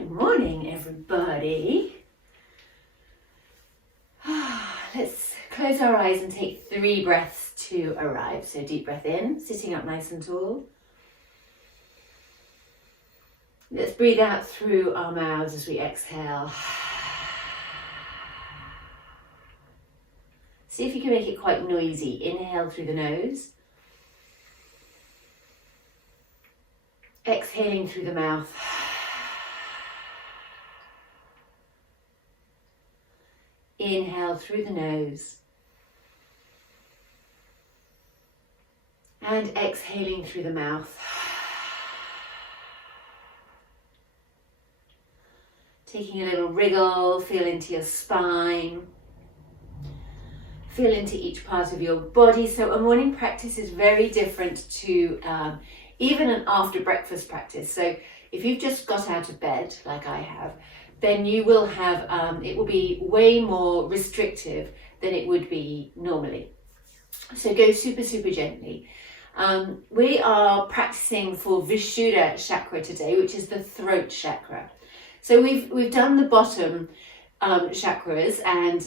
Good morning, everybody. Let's close our eyes and take 3 breaths to arrive. So deep breath in, sitting up nice and tall. Let's breathe out through our mouths as we exhale. See if you can make it quite noisy. Inhale through the nose. Exhaling through the mouth. Inhale through the nose. And exhaling through the mouth. Taking a little wriggle, feel into your spine. Feel into each part of your body. So a morning practice is very different to even an after breakfast practice. So if you've just got out of bed, like I have, then you will have, it will be way more restrictive than it would be normally. So go super, super gently. We are practicing for Vishuda chakra today, which is the throat chakra. So we've done the bottom chakras, and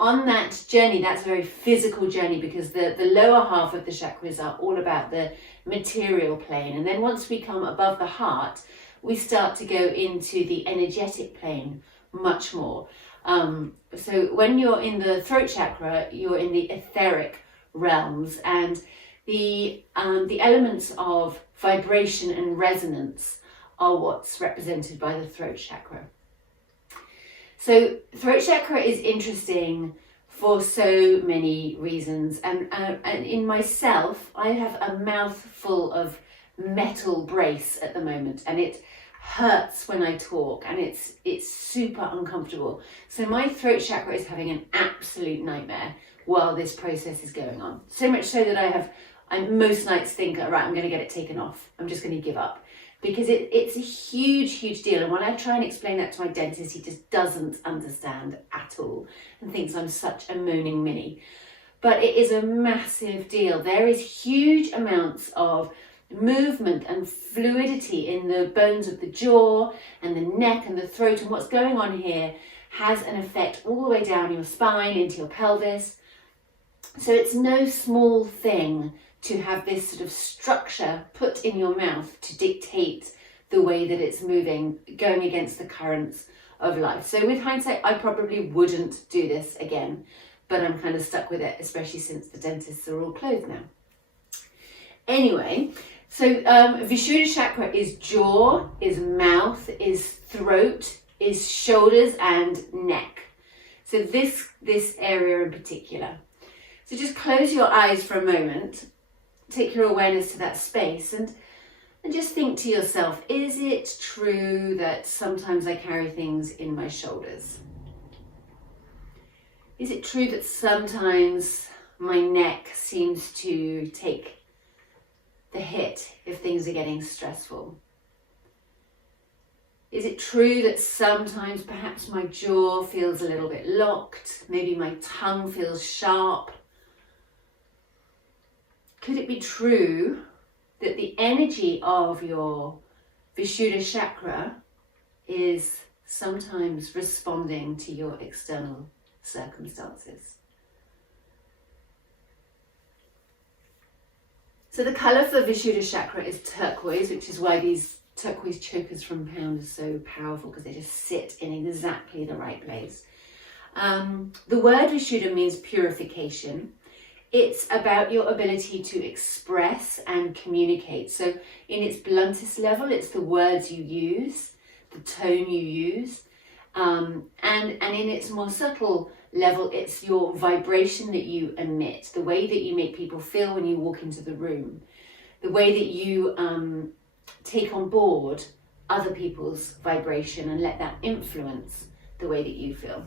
on that journey, that's a very physical journey, because the lower half of the chakras are all about the material plane. And then once we come above the heart, we start to go into the energetic plane much more. So when you're in the throat chakra, you're in the etheric realms, and the elements of vibration and resonance are what's represented by the throat chakra. So throat chakra is interesting for so many reasons, and in myself, I have a mouthful of metal brace at the moment, and it hurts when I talk, and it's super uncomfortable. So my throat chakra is having an absolute nightmare while this process is going on. So much so that I most nights think, all right, I'm going to get it taken off. I'm just going to give up, because it's a huge, huge deal. And when I try and explain that to my dentist, he just doesn't understand at all and thinks I'm such a moaning Minnie. But it is a massive deal. There is huge amounts of movement and fluidity in the bones of the jaw and the neck and the throat, and what's going on here has an effect all the way down your spine into your pelvis. So it's no small thing to have this sort of structure put in your mouth to dictate the way that it's moving, going against the currents of life. So with hindsight, I probably wouldn't do this again, but I'm kind of stuck with it, especially since the dentists are all closed now. Anyway, so Vishuda chakra is jaw, is mouth, is throat, is shoulders and neck. So this area in particular. So just close your eyes for a moment, take your awareness to that space, and just think to yourself, is it true that sometimes I carry things in my shoulders? Is it true that sometimes my neck seems to take the hit if things are getting stressful? Is it true that sometimes perhaps my jaw feels a little bit locked? Maybe my tongue feels sharp? Could it be true that the energy of your Vishuda chakra is sometimes responding to your external circumstances? So the colour for Vishuda chakra is turquoise, which is why these turquoise chokers from Pound are so powerful, because they just sit in exactly the right place. The word Vishuda means purification. It's about your ability to express and communicate. So in its bluntest level, it's the words you use, the tone you use, and in its more subtle level, it's your vibration that you emit, the way that you make people feel when you walk into the room, the way that you take on board other people's vibration and let that influence the way that you feel.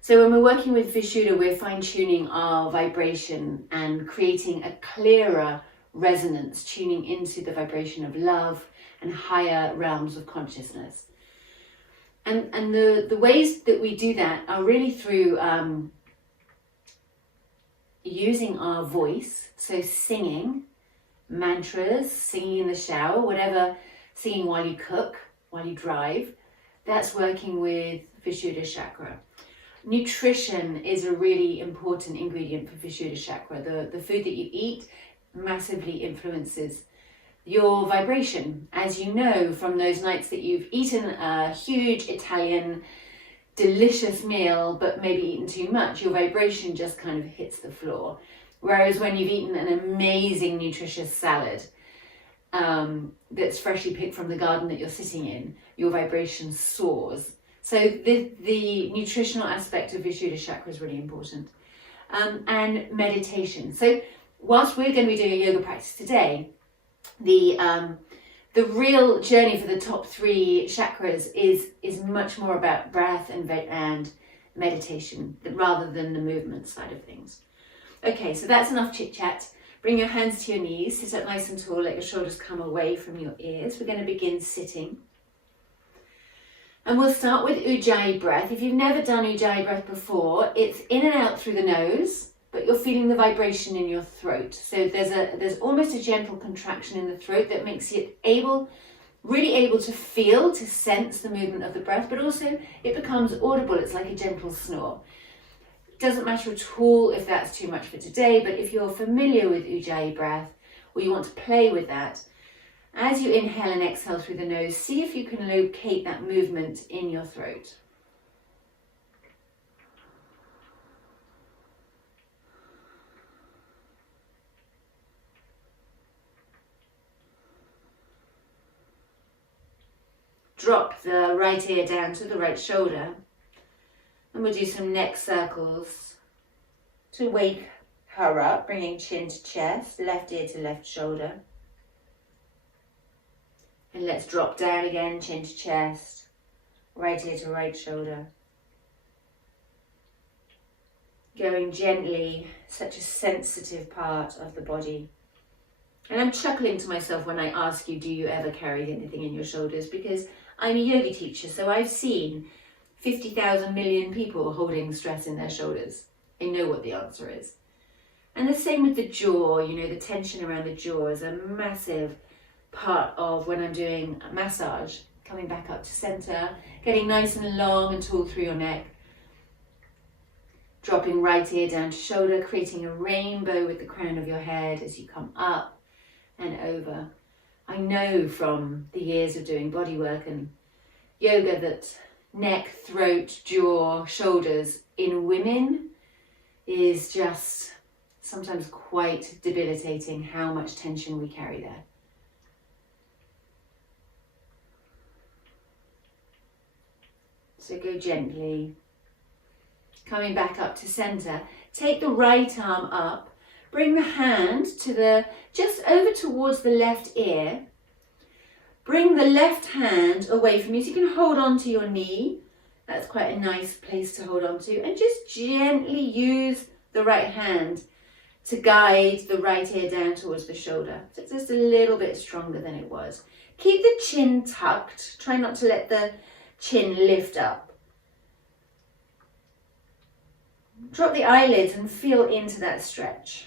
So when we're working with Vishuda, we're fine-tuning our vibration and creating a clearer resonance, tuning into the vibration of love and higher realms of consciousness. And the ways that we do that are really through using our voice, so singing, mantras, singing in the shower, whatever, singing while you cook, while you drive, that's working with Vishuda chakra. Nutrition is a really important ingredient for Vishuda chakra. The food that you eat massively influences your vibration. As you know from those nights that you've eaten a huge Italian delicious meal but maybe eaten too much, your vibration just kind of hits the floor. Whereas when you've eaten an amazing nutritious salad that's freshly picked from the garden that you're sitting in, your vibration soars. So the nutritional aspect of Vishuddha chakra is really important. And meditation. So whilst we're going to be doing a yoga practice today, the real journey for the top 3 chakras is much more about breath and meditation rather than the movement side of things. Okay, so that's enough chit chat. Bring your hands to your knees, sit up nice and tall, let your shoulders come away from your ears. We're going to begin sitting. And we'll start with Ujjayi breath. If you've never done Ujjayi breath before, it's in and out through the nose, but you're feeling the vibration in your throat. So there's almost a gentle contraction in the throat that makes it really able to feel, to sense the movement of the breath, but also it becomes audible. It's like a gentle snore. It doesn't matter at all if that's too much for today, but if you're familiar with Ujjayi breath or you want to play with that, as you inhale and exhale through the nose, see if you can locate that movement in your throat. Drop the right ear down to the right shoulder, and we'll do some neck circles to wake her up, bringing chin to chest, left ear to left shoulder. And let's drop down again, chin to chest, right ear to right shoulder. Going gently, such a sensitive part of the body. And I'm chuckling to myself when I ask you, do you ever carry anything in your shoulders? Because I'm a yoga teacher, so I've seen 50,000 million people holding stress in their shoulders. I know what the answer is. And the same with the jaw, the tension around the jaw is a massive part of when I'm doing a massage. Coming back up to center, getting nice and long and tall through your neck. Dropping right ear down to shoulder, creating a rainbow with the crown of your head as you come up and over. I know from the years of doing bodywork and yoga that neck, throat, jaw, shoulders in women is just sometimes quite debilitating how much tension we carry there. So go gently, coming back up to center. Take the right arm up, bring the hand to just over towards the left ear. Bring the left hand away from you so you can hold on to your knee. That's quite a nice place to hold on to. And just gently use the right hand to guide the right ear down towards the shoulder. So it's just a little bit stronger than it was. Keep the chin tucked. Try not to let the chin lift up. Drop the eyelids and feel into that stretch.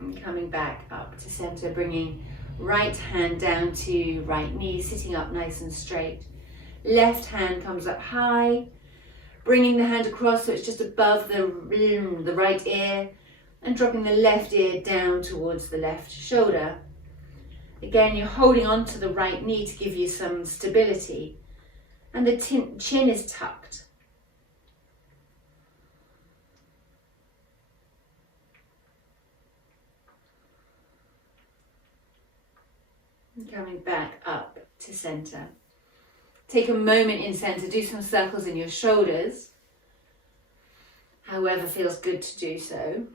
And coming back up to center, bringing right hand down to right knee, sitting up nice and straight. Left hand comes up high, bringing the hand across so it's just above the right ear, and dropping the left ear down towards the left shoulder. Again, you're holding on to the right knee to give you some stability, and the chin is tucked. And coming back up to center. Take a moment in center, do some circles in your shoulders, however feels good to do so.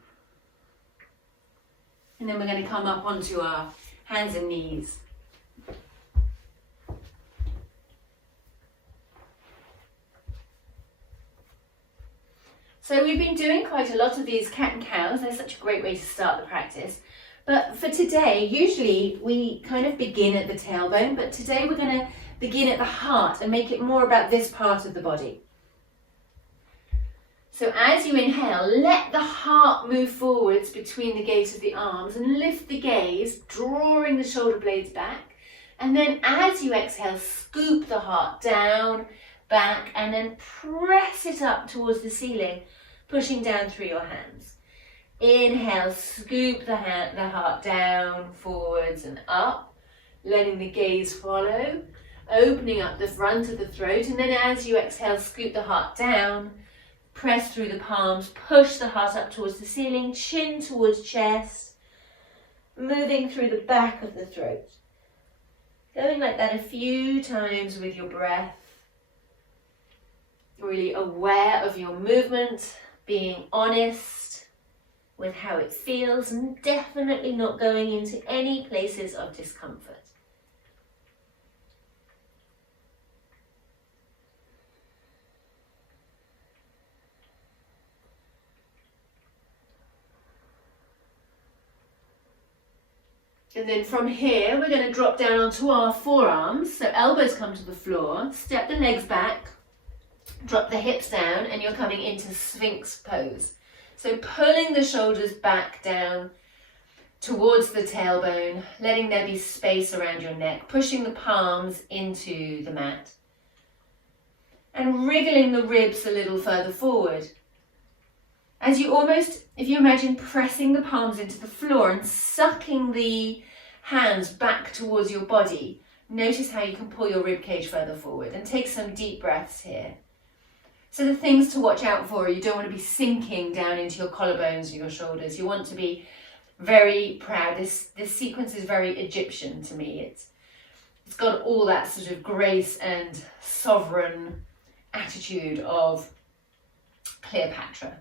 And then we're going to come up onto our hands and knees. So we've been doing quite a lot of these cat and cows. They're such a great way to start the practice. But for today, usually we kind of begin at the tailbone, but today we're going to begin at the heart and make it more about this part of the body. So as you inhale, let the heart move forwards between the gates of the arms and lift the gaze, drawing the shoulder blades back. And then as you exhale, scoop the heart down, back, and then press it up towards the ceiling, pushing down through your hands. Inhale, scoop the heart down, forwards and up, letting the gaze follow, opening up the front of the throat. And then as you exhale, scoop the heart down, press through the palms, push the heart up towards the ceiling, chin towards chest, moving through the back of the throat. Going like that a few times with your breath. Really aware of your movement, being honest with how it feels, and definitely not going into any places of discomfort. And then from here, we're going to drop down onto our forearms. So elbows come to the floor, step the legs back, drop the hips down, and you're coming into Sphinx pose. So pulling the shoulders back down towards the tailbone, letting there be space around your neck, pushing the palms into the mat, and wriggling the ribs a little further forward. As you if you imagine pressing the palms into the floor and sucking the hands back towards your body, notice how you can pull your rib cage further forward, and take some deep breaths here. So the things to watch out for, you don't want to be sinking down into your collarbones or your shoulders. You want to be very proud. This sequence is very Egyptian to me. It's got all that sort of grace and sovereign attitude of Cleopatra.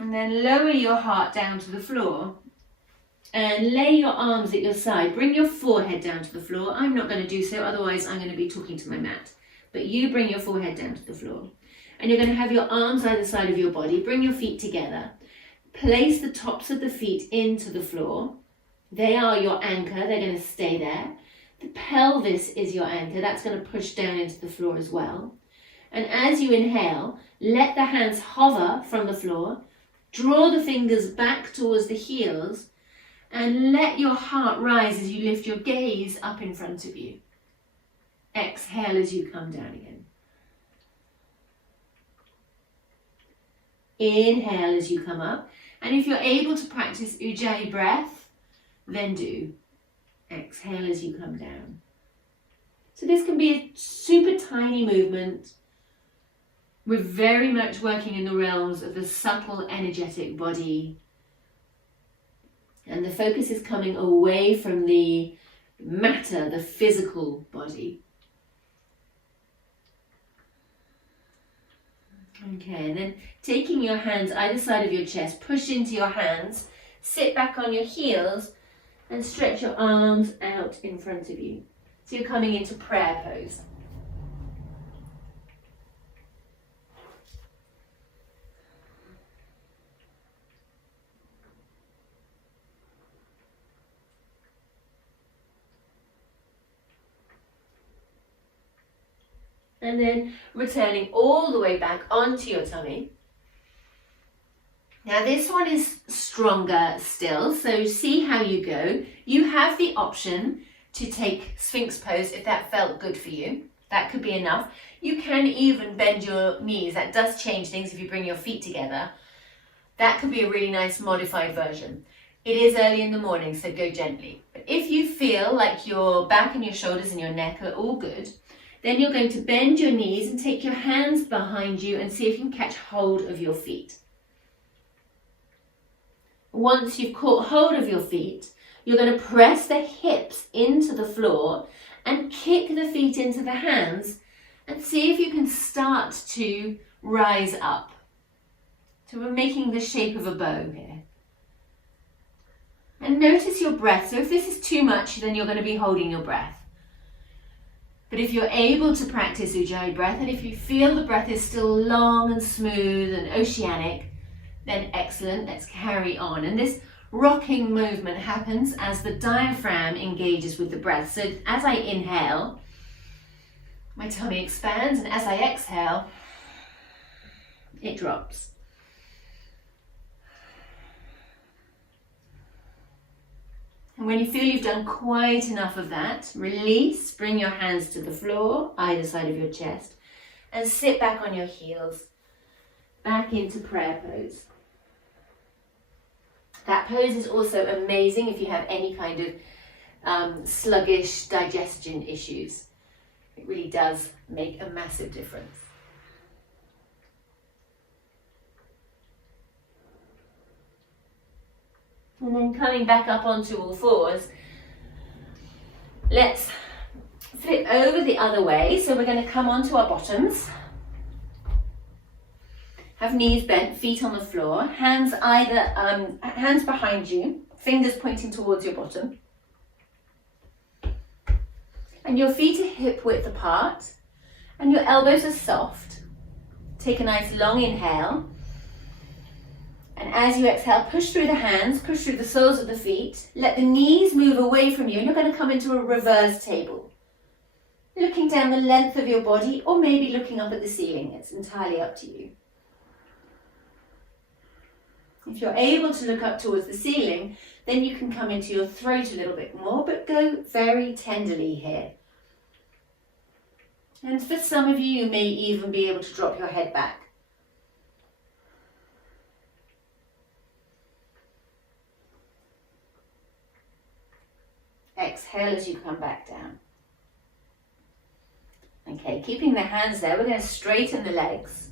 And then lower your heart down to the floor and lay your arms at your side. Bring your forehead down to the floor. I'm not going to do so, otherwise I'm going to be talking to my mat. But you bring your forehead down to the floor. And you're going to have your arms either side of your body. Bring your feet together. Place the tops of the feet into the floor. They are your anchor. They're going to stay there. The pelvis is your anchor. That's going to push down into the floor as well. And as you inhale, let the hands hover from the floor. Draw the fingers back towards the heels and let your heart rise as you lift your gaze up in front of you. Exhale as you come down again. Inhale as you come up. And if you're able to practice Ujjayi breath, then do. Exhale as you come down. So this can be a super tiny movement. We're very much working in the realms of the subtle, energetic body. And the focus is coming away from the matter, the physical body. Okay, and then taking your hands either side of your chest, push into your hands, sit back on your heels, and stretch your arms out in front of you. So you're coming into prayer pose. And then returning all the way back onto your tummy. Now this one is stronger still, so see how you go. You have the option to take Sphinx pose if that felt good for you. That could be enough. You can even bend your knees. That does change things if you bring your feet together. That could be a really nice modified version. It is early in the morning, so go gently. But if you feel like your back and your shoulders and your neck are all good, then you're going to bend your knees and take your hands behind you and see if you can catch hold of your feet. Once you've caught hold of your feet, you're going to press the hips into the floor and kick the feet into the hands and see if you can start to rise up. So we're making the shape of a bow here. And notice your breath. So if this is too much, then you're going to be holding your breath. But if you're able to practice Ujjayi breath, and if you feel the breath is still long and smooth and oceanic, then excellent, let's carry on. And this rocking movement happens as the diaphragm engages with the breath. So as I inhale, My tummy expands, and as I exhale, it drops. And when you feel you've done quite enough of that, release, bring your hands to the floor, either side of your chest, and sit back on your heels, back into prayer pose. That pose is also amazing if you have any kind of sluggish digestion issues. It really does make a massive difference. And then coming back up onto all fours, let's flip over the other way. So we're going to come onto our bottoms. Have knees bent, feet on the floor, hands hands behind you, fingers pointing towards your bottom. And your feet are hip width apart and your elbows are soft. Take a nice long inhale. And as you exhale, push through the hands, push through the soles of the feet. Let the knees move away from you and you're going to come into a reverse table. Looking down the length of your body or maybe looking up at the ceiling. It's entirely up to you. If you're able to look up towards the ceiling, then you can come into your throat a little bit more, but go very tenderly here. And for some of you, you may even be able to drop your head back. Exhale as you come back down. Okay, keeping the hands there, we're going to straighten the legs,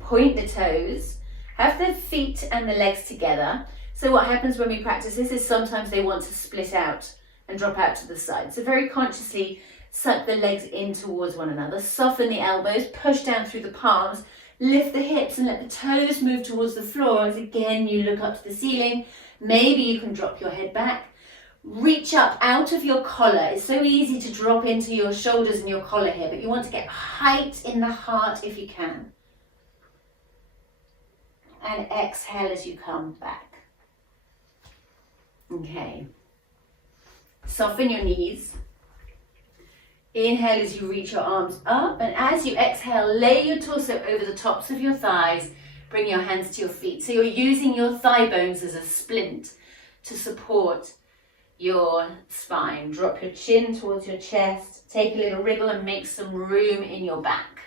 point the toes, have the feet and the legs together. So what happens when we practice this is sometimes they want to split out and drop out to the side. So very consciously suck the legs in towards one another, soften the elbows, push down through the palms, lift the hips and let the toes move towards the floor as again you look up to the ceiling. Maybe you can drop your head back. Reach up out of your collar. It's so easy to drop into your shoulders and your collar here, but you want to get height in the heart if you can. And exhale as you come back. Okay. Soften your knees. Inhale as you reach your arms up, and as you exhale, lay your torso over the tops of your thighs. Bring your hands to your feet. So you're using your thigh bones as a splint to support your spine. Drop your chin towards your chest. Take a little wriggle and make some room in your back.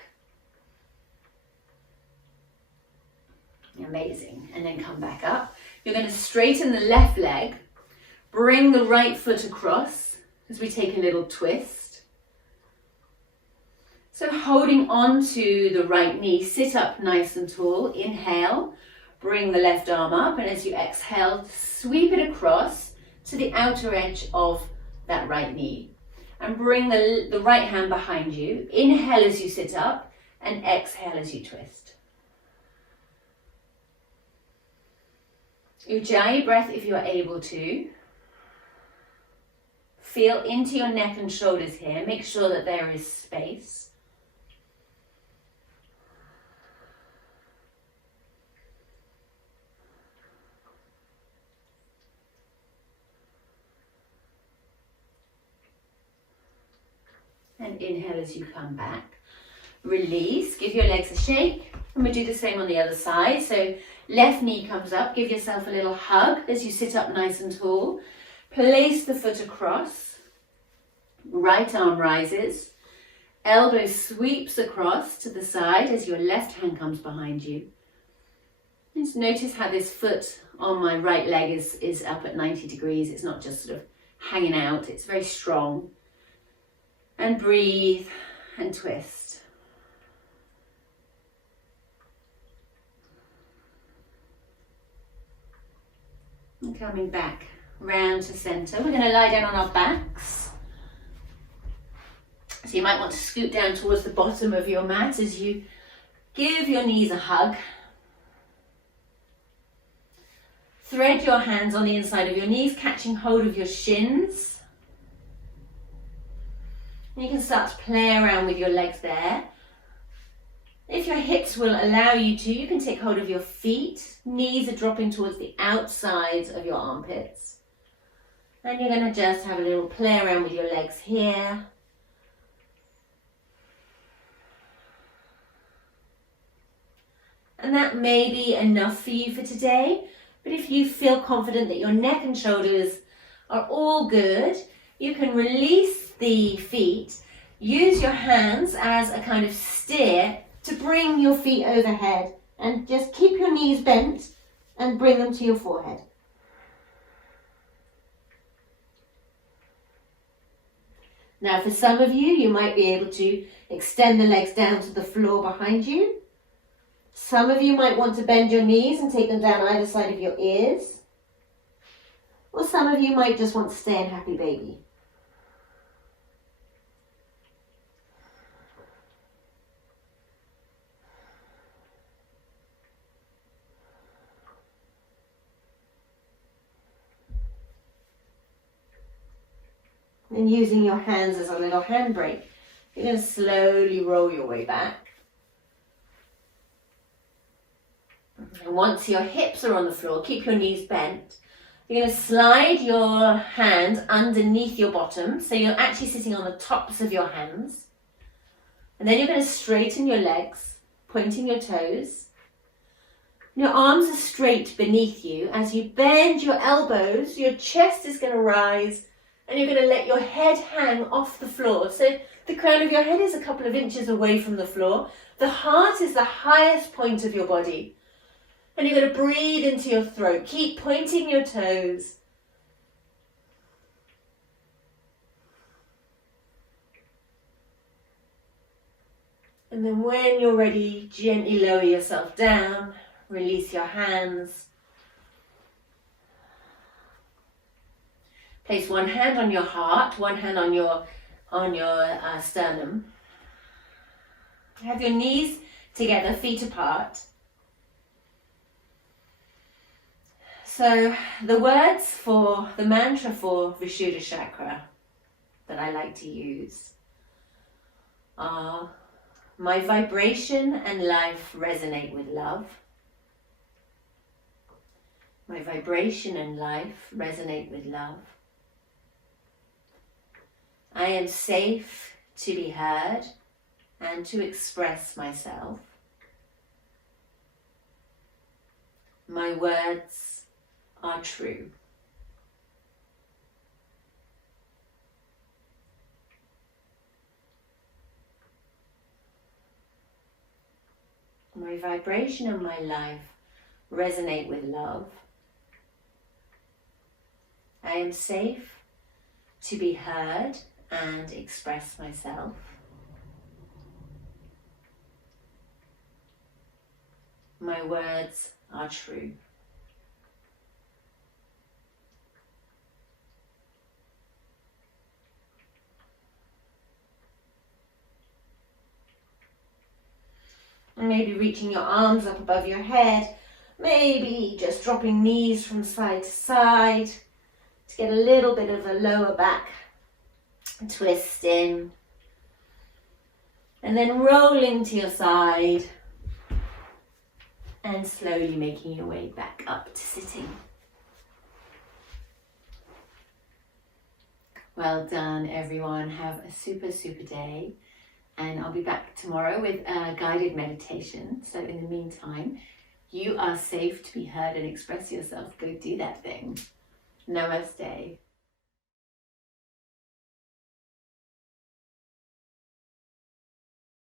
Amazing. And then come back up. You're going to straighten the left leg. Bring the right foot across as we take a little twist. So holding on to the right knee, sit up nice and tall. Inhale, bring the left arm up, and as you exhale, sweep it across to the outer edge of that right knee. And bring the right hand behind you. Inhale as you sit up, and exhale as you twist. Ujjayi breath if you're able to. Feel into your neck and shoulders here. Make sure that there is space. And inhale as you come back. Release, give your legs a shake, and we do the same on the other side. So left knee comes up, give yourself a little hug as you sit up nice and tall. Place the foot across, right arm rises, elbow sweeps across to the side as your left hand comes behind you. Just notice how this foot on my right leg is up at 90 degrees. It's not just sort of hanging out, it's very strong. And breathe and twist. And coming back round to center. We're going to lie down on our backs. So you might want to scoot down towards the bottom of your mat as you give your knees a hug. Thread your hands on the inside of your knees, catching hold of your shins. And you can start to play around with your legs there. If your hips will allow you to, you can take hold of your feet. Knees are dropping towards the outsides of your armpits. And you're going to just have a little play around with your legs here. And that may be enough for you for today. But if you feel confident that your neck and shoulders are all good, you can release the feet. Use your hands as a kind of steer to bring your feet overhead, and just keep your knees bent and bring them to your forehead. Now for some of you, you might be able to extend the legs down to the floor behind you. Some of you might want to bend your knees and take them down either side of your ears. Or some of you might just want to stay in happy baby. And using your hands as a little handbrake, you're going to slowly roll your way back. And once your hips are on the floor, keep your knees bent. You're going to slide your hand underneath your bottom, so you're actually sitting on the tops of your hands. And then you're going to straighten your legs, pointing your toes. Your arms are straight beneath you. As you bend your elbows, your chest is going to rise, and you're going to let your head hang off the floor. So the crown of your head is a couple of inches away from the floor. The heart is the highest point of your body. And you're going to breathe into your throat. Keep pointing your toes. And then when you're ready, gently lower yourself down. Release your hands. Place one hand on your heart, one hand on your sternum. Have your knees together, feet apart. So the words for the mantra for Vishuda chakra that I like to use are: my vibration and life resonate with love. My vibration and life resonate with love. I am safe to be heard and to express myself. My words are true. My vibration and my life resonate with love. I am safe to be heard and express myself. My words are true. And maybe reaching your arms up above your head, maybe just dropping knees from side to side to get a little bit of a lower back twist in. And then rolling to your side and slowly making your way back up to sitting. Well done, everyone. Have a super, super day. And I'll be back tomorrow with a guided meditation. So in the meantime, you are safe to be heard and express yourself. Go do that thing. Namaste.